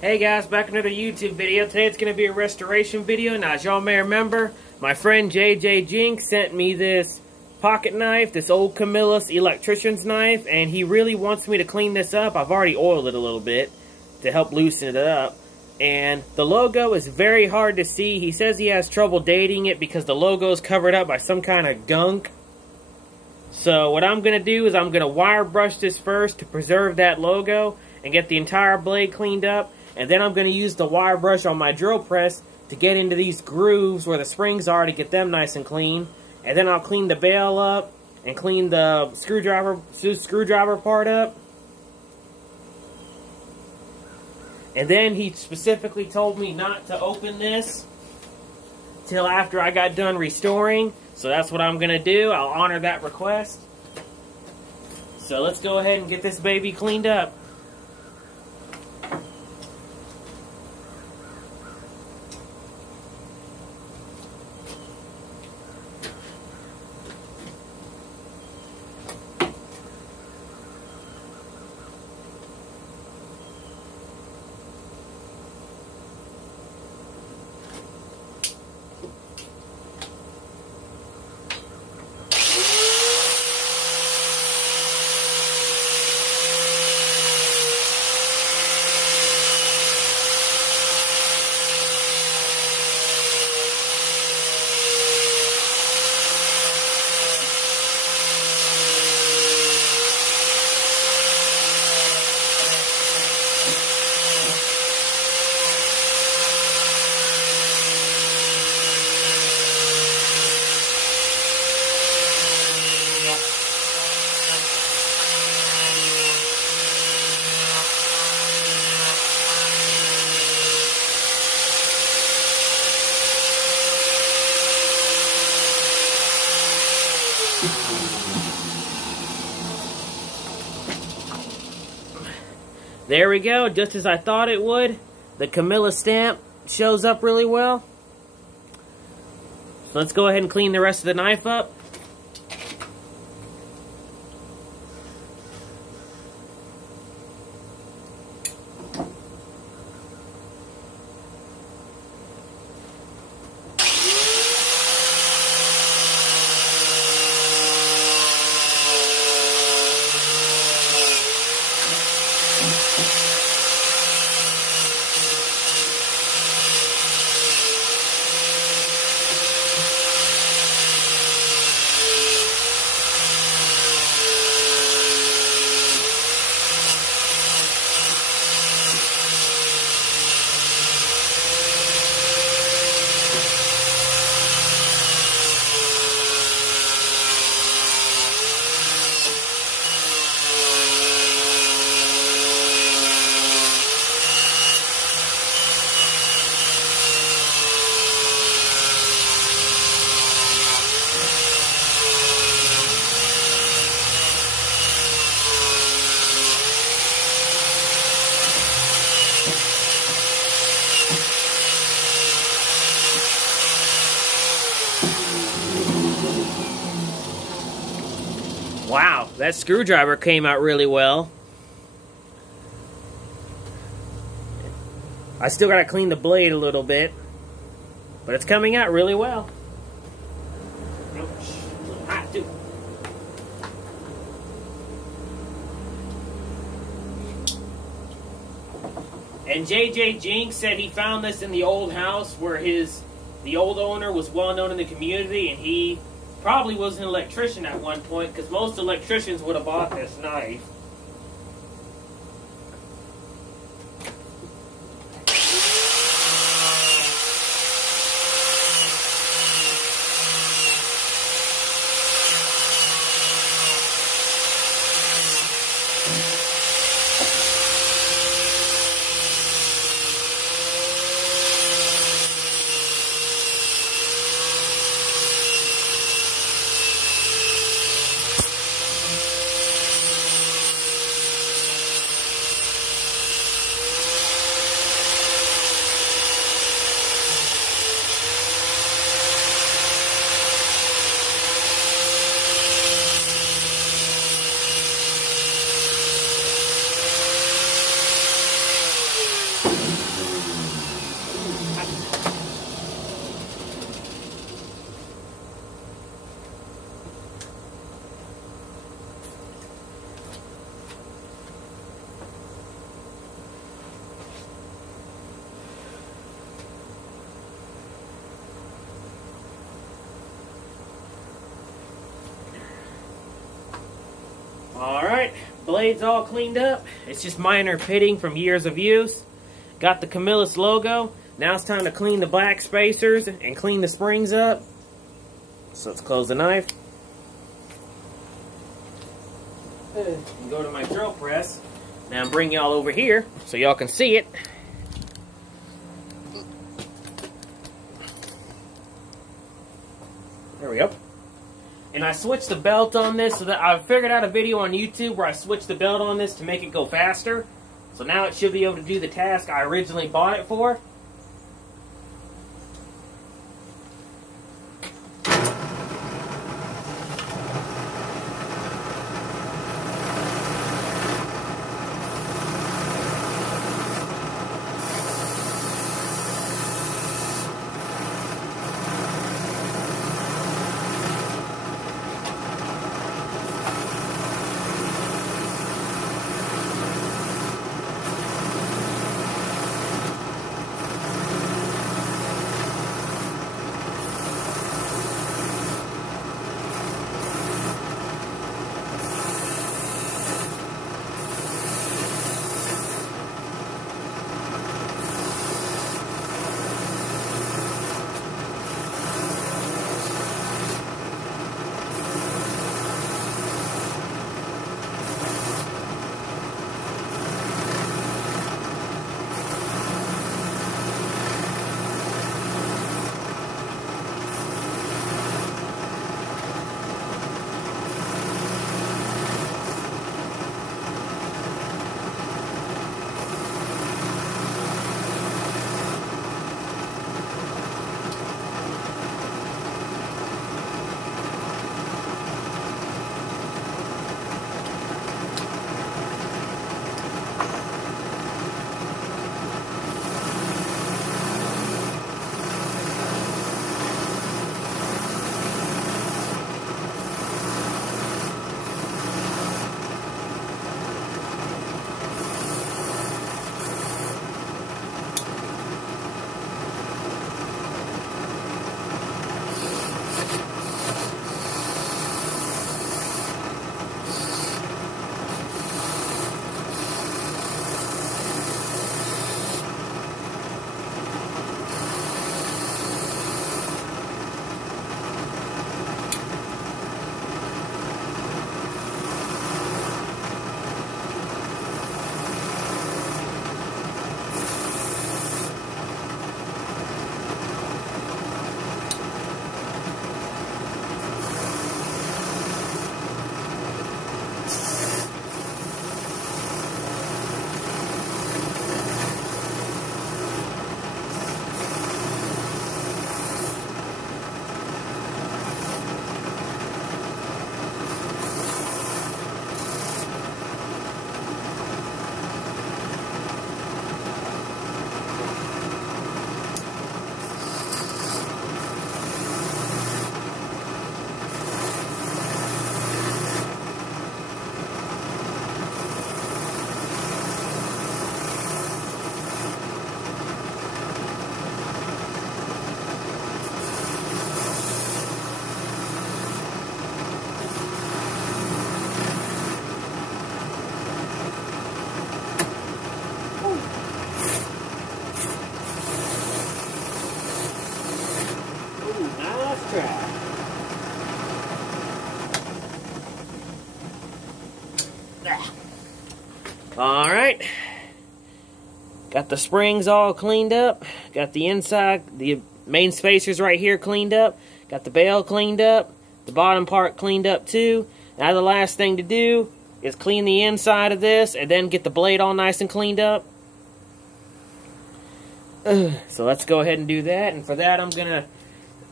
Hey guys, back another YouTube video. Today it's going to be a restoration video. Now, as y'all may remember, my friend JJ Jinx sent me this pocket knife, this old Camillus electrician's knife, and he really wants me to clean this up. I've already oiled it a little bit to help loosen it up. And the logo is very hard to see. He says he has trouble dating it because the logo is covered up by some kind of gunk. So what I'm going to do is I'm going to wire brush this first to preserve that logo and get the entire blade cleaned up. And then I'm going to use the wire brush on my drill press to get into these grooves where the springs are to get them nice and clean. And then I'll clean the bail up and clean the screwdriver part up. And then he specifically told me not to open this till after I got done restoring. So that's what I'm going to do. I'll honor that request. So let's go ahead and get this baby cleaned up. There we go, just as I thought it would. The Camilla stamp shows up really well. So let's go ahead and clean the rest of the knife up. Wow, that screwdriver came out really well. I still gotta clean the blade a little bit, but it's coming out really well. Hot too. And JJ Jinx said he found this in the old house where the old owner was well known in the community, and he probably was an electrician at one point, because most electricians would have bought this knife. Blades all cleaned up. It's just minor pitting from years of use. Got the Camillus logo. Now it's time to clean the black spacers and clean the springs up. So let's close the knife. Go to my drill press. Now I'm bringing y'all over here so y'all can see it. There we go. And I switched the belt on this so that I figured out a video on YouTube where I switched the belt on this to make it go faster. So now it should be able to do the task I originally bought it for. Alright, got the springs all cleaned up, got the inside, the main spacers right here cleaned up, got the bail cleaned up, the bottom part cleaned up too. Now the last thing to do is clean the inside of this and then get the blade all nice and cleaned up. So let's go ahead and do that, and for that I'm going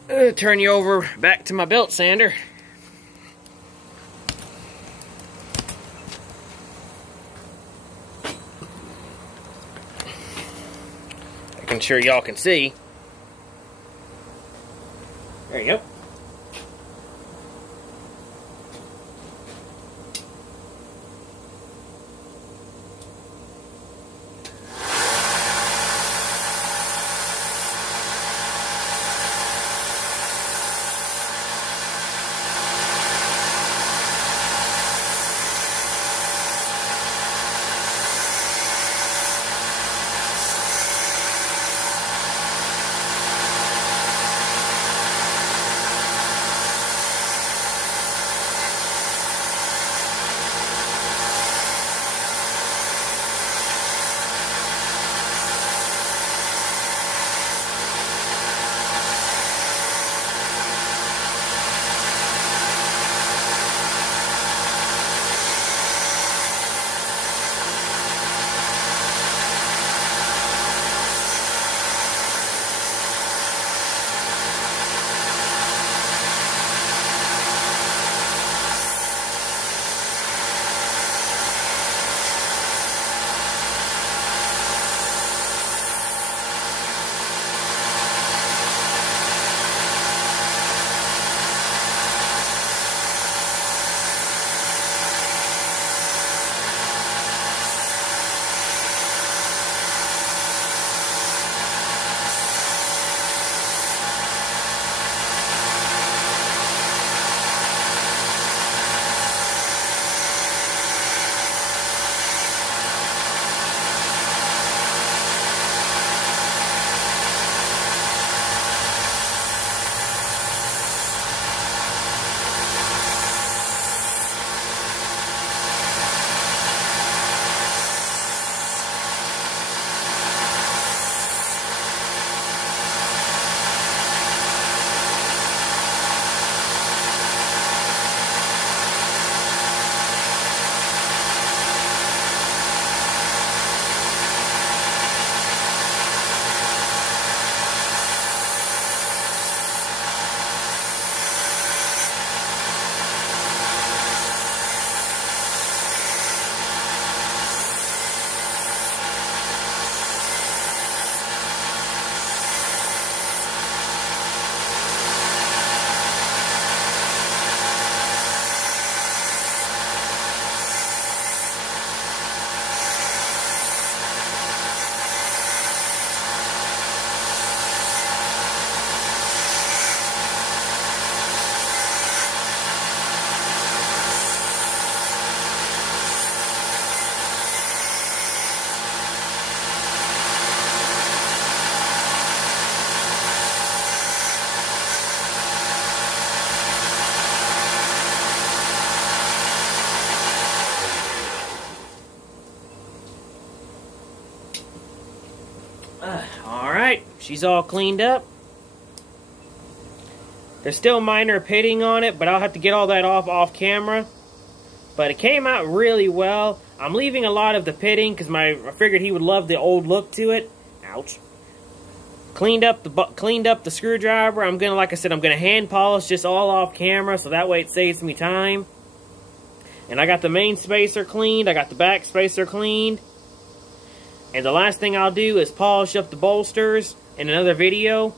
to turn you over back to my belt sander. I'm sure y'all can see. There you go. Alright, she's all cleaned up. There's still minor pitting on it, but I'll have to get all that off camera. But it came out really well. I'm leaving a lot of the pitting because I figured he would love the old look to it. Ouch. Cleaned up the screwdriver. I'm gonna, like I said, I'm gonna hand polish just all off camera, so that way it saves me time. And I got the main spacer cleaned. I got the back spacer cleaned. And the last thing I'll do is polish up the bolsters in another video.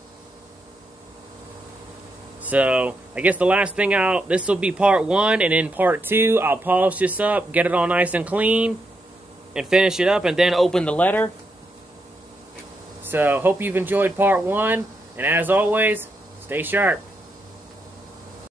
So, I guess the last thing this will be part 1, and in part 2, I'll polish this up, get it all nice and clean, and finish it up, and then open the letter. So, hope you've enjoyed part 1, and as always, stay sharp.